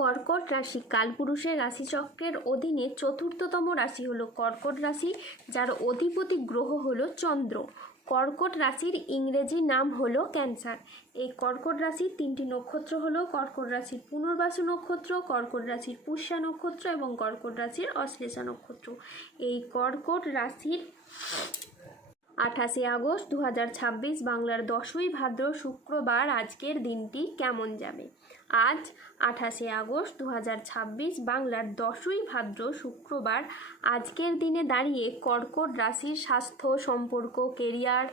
কর্কট রাশি কালপুরুষের রাশিচক্রের অধীনে চতুর্থতম রাশি হলো কর্কট রাশি, যার অধিপতি গ্রহ হলো চন্দ্র। কর্কট রাশির ইংরেজি নাম হলো ক্যান্সার। এই কর্কট রাশির তিনটি নক্ষত্র হলো কর্কট রাশির পুনর্বাসু নক্ষত্র, কর্কট রাশির পুষ্যা নক্ষত্র এবং কর্কট রাশির অশ্লেষা নক্ষত্র। এই কর্কট রাশির 28শে আগস্ট 2026 বাংলার 10ই ভাদ্র শুক্রবার আজকের দিনটি কেমন যাবে। আজ 28শে আগস্ট 2026 বাংলার 10ই ভাদ্র শুক্রবার আজকের দিনে দাঁড়িয়ে কর্কট রাশির স্বাস্থ্য, সম্পর্ক, কেরিয়ার,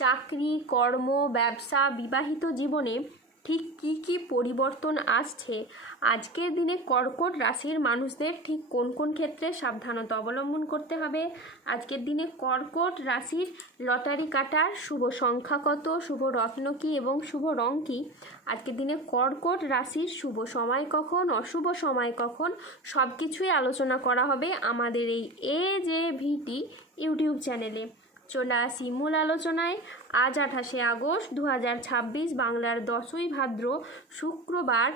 চাকরি, কর্ম, ব্যবসা, বিবাহিত জীবনে ঠিক কী কী পরিবর্তন আসছে, আজকের দিনে কর্কট রাশির মানুষদের ঠিক কোন কোন ক্ষেত্রে সাবধানতা অবলম্বন করতে হবে, আজকের দিনে কর্কট রাশির লটারি কাটার শুভ সংখ্যা কত, শুভ রত্ন কী এবং শুভ রং কী, আজকের দিনে কর্কট রাশির শুভ সময় কখন, অশুভ সময় কখন, সব কিছুই আলোচনা করা হবে আমাদের এই AJVT ইউটিউব চ্যানেলে। চলে আসি মূল আলোচনায়। আজ 28শে আগস্ট 2026 বাংলার 10ই ভাদ্র শুক্রবার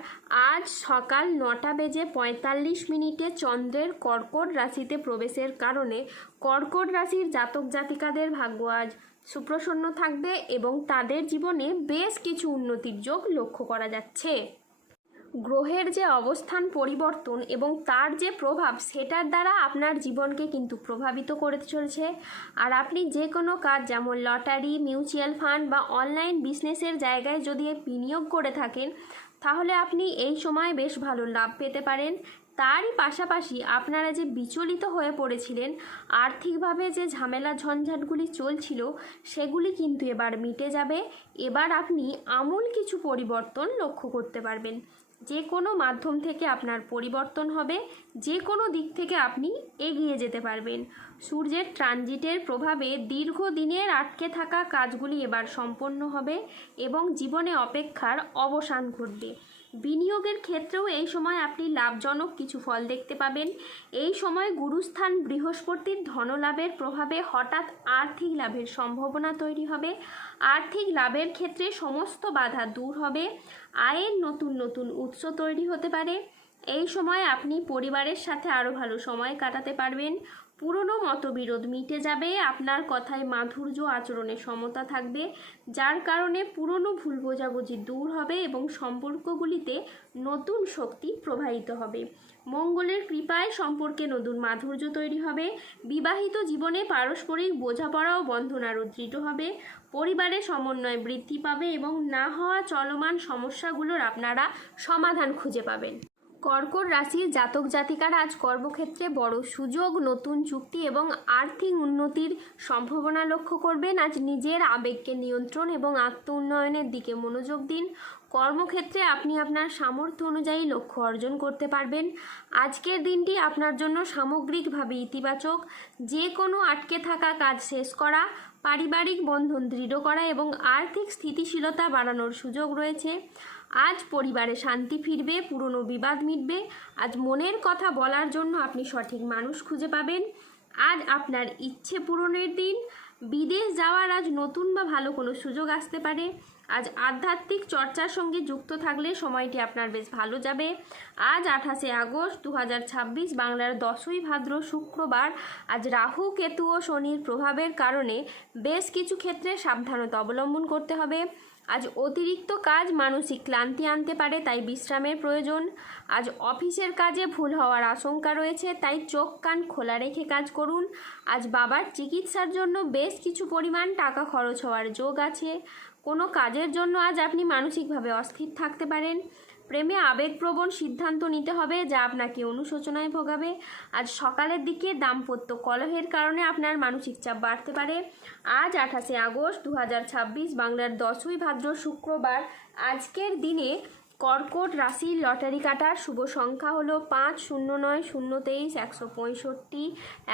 আজ সকাল 9:45 চন্দ্রের কর্কট রাশিতে প্রবেশের কারণে কর্কট রাশির জাতক জাতিকাদের ভাগ্য আজ সুপ্রসন্ন থাকবে এবং তাদের জীবনে বেশ কিছু উন্নতির যোগ লক্ষ্য করা যাচ্ছে। গ্রহের যে অবস্থান পরিবর্তন এবং তার যে প্রভাব, সেটার দ্বারা আপনার জীবনকে কিন্তু প্রভাবিত করে চলছে। আর আপনি যে কোনো কাজ, যেমন লটারি, মিউচুয়াল ফান্ড বা অনলাইন বিজনেসের জায়গায় যদি বিনিয়োগ করে থাকেন, তাহলে আপনি এই সময় বেশ ভালো লাভ পেতে পারেন। তারই পাশাপাশি আপনারা যে বিচলিত হয়ে পড়েছিলেন, আর্থিকভাবে যে ঝামেলা ঝঞ্ঝাটগুলি চলছিল, সেগুলি কিন্তু এবার মিটে যাবে। এবার আপনি আমূল কিছু পরিবর্তন লক্ষ্য করতে পারবেন। যে কোনো মাধ্যম থেকে আপনার পরিবর্তন হবে, যে কোনো দিক থেকে আপনি এগিয়ে যেতে পারবেন। সূর্যের ট্রানজিটের প্রভাবে দীর্ঘদিনের আটকে থাকা কাজগুলি এবার সম্পন্ন হবে এবং জীবনে অপেক্ষার অবসান ঘটবে। বিনিয়োগের ক্ষেত্রেও এই সময় আপনি লাভজনক কিছু ফল দেখতে পাবেন। এই সময় গুরুস্থান বৃহস্পতির ধনলাভের প্রভাবে হঠাৎ আর্থিক লাভের সম্ভাবনা তৈরি হবে। আর্থিক লাভের ক্ষেত্রে সমস্ত বাধা দূর হবে। আয়ের নতুন নতুন উৎস তৈরি হতে পারে। এই সময় আপনি পরিবারের সাথে আরও ভালো সময় কাটাতে পারবেন। পুরনো মতবিরোধ মিটে যাবে। আপনার কথায় মাধুর্য, আচরণে সমতা থাকবে, যার কারণে পুরনো ভুল বোঝাবুঝি দূর হবে এবং সম্পর্কগুলিতে নতুন শক্তি প্রবাহিত হবে। মঙ্গলের কৃপায় সম্পর্কে নতুন মাধুর্য তৈরি হবে। বিবাহিত জীবনে পারস্পরিক বোঝাপড়া ও বন্ধন আরও দৃঢ় হবে। পরিবারের সমন্বয় বৃদ্ধি পাবে এবং না হওয়া চলমান সমস্যাগুলোর আপনারা সমাধান খুঁজে পাবেন। কর্কট রাশির জাতক জাতিকারা আজ কর্মক্ষেত্রে বড় সুযোগ, নতুন চুক্তি এবং আর্থিক উন্নতির সম্ভাবনা লক্ষ্য করবেন। আজ নিজের আবেগকে নিয়ন্ত্রণ এবং আত্ম উন্নয়নের দিকে মনোযোগ দিন। কর্মক্ষেত্রে আপনি আপনার সামর্থ্য অনুযায়ী লক্ষ্য অর্জন করতে পারবেন। আজকের দিনটি আপনার জন্য সামগ্রিকভাবে ইতিবাচক। যে কোনো আটকে থাকা কাজ শেষ করা, পারিবারিক বন্ধন দৃঢ় করা এবং আর্থিক স্থিতিশীলতা বাড়ানোর সুযোগ রয়েছে। আজ পরিবারে শান্তি ফিরবে, পুরনো বিবাদ মিটবে। আজ মনের কথা বলার জন্য আপনি সঠিক মানুষ খুঁজে পাবেন। আজ আপনার ইচ্ছে পূরণের দিন। বিদেশ যাওয়ার আজ নতুন বা ভালো কোনো সুযোগ আসতে পারে। আজ আধ্যাত্মিক চর্চার সঙ্গে যুক্ত থাকলে সময়টি আপনার বেশ ভালো যাবে। আজ 28শে আগস্ট 2026 বাংলার 10ই ভাদ্র শুক্রবার আজ রাহু, কেতু ও শনির প্রভাবের কারণে বেশ কিছু ক্ষেত্রে সাবধানতা অবলম্বন করতে হবে। আজ অতিরিক্ত কাজ মানসিক ক্লান্তি আনতে পারে, তাই বিশ্রামের প্রয়োজন। আজ অফিসের কাজে ভুল হওয়ার আশঙ্কা রয়েছে, তাই চোখ কান খোলা রেখে কাজ করুন। আজ বাবার চিকিৎসার জন্য বেশ কিছু পরিমাণ টাকা খরচ হওয়ার যোগ আছে। কোনো কাজের জন্য আজ আপনি মানসিকভাবে অস্থির থাকতে পারেন। প্রেমে আবেগপ্রবণ সিদ্ধান্ত নিতে হবে, যা আপনাকে অনুশোচনায় ভোগাবে। আজ সকালের দিকে দাম্পত্য কলহের কারণে আপনার মানসিক চাপ বাড়তে পারে। আজ 28শে আগস্ট 2026 বাংলার 10ই ভাদ্র শুক্রবার আজকের দিনে কর্কট রাশির লটারি কাটার শুভ সংখ্যা হলো 5, 09, 023, 165,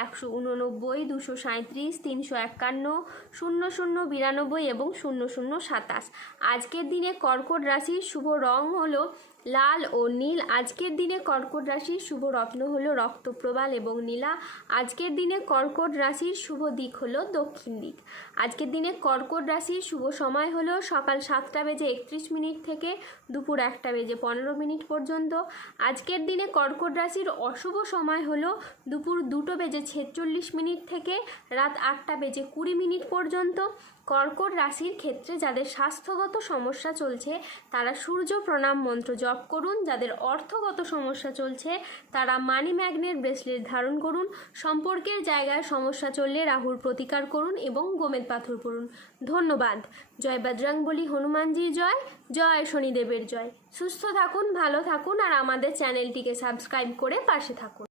189, 237, 351, 0092 এবং 0027। আজকের দিনে কর্কট রাশির শুভ রং হলো লাল ও নীল। আজকের দিনে কর্কট রাশির শুভ রত্ন হলো রক্তপ্রবাল এবং নীলা। আজকের দিনে কর্কট রাশির শুভ দিক হলো দক্ষিণ দিক। আজকের দিনে কর্কট রাশির শুভ সময় হলো সকাল 7:31 থেকে দুপুর 1:15 পর্যন্ত। আজকের দিনে কর্কট রাশির অশুভ সময় হলো দুপুর 2:46 থেকে রাত 8:20 পর্যন্ত। কর্কট রাশির ক্ষেত্রে যাদের স্বাস্থ্যগত সমস্যা চলছে তারা সূর্য প্রণাম মন্ত্র জপ করুন। যাদের অর্থগত সমস্যা চলছে তারা মানি ম্যাগনেট ব্রেসলেট ধারণ করুন। সম্পর্কের জায়গায় সমস্যা চললে রাহুর প্রতিকার করুন এবং গোমেদ পাথর পড়ুন। ধন্যবাদ। জয় বজরংবলী হনুমানজির জয়, জয় শনিদেবের জয়। সুস্থ থাকুন, ভালো থাকুন আর আমাদের চ্যানেলটিকে সাবস্ক্রাইব করে পাশে থাকুন।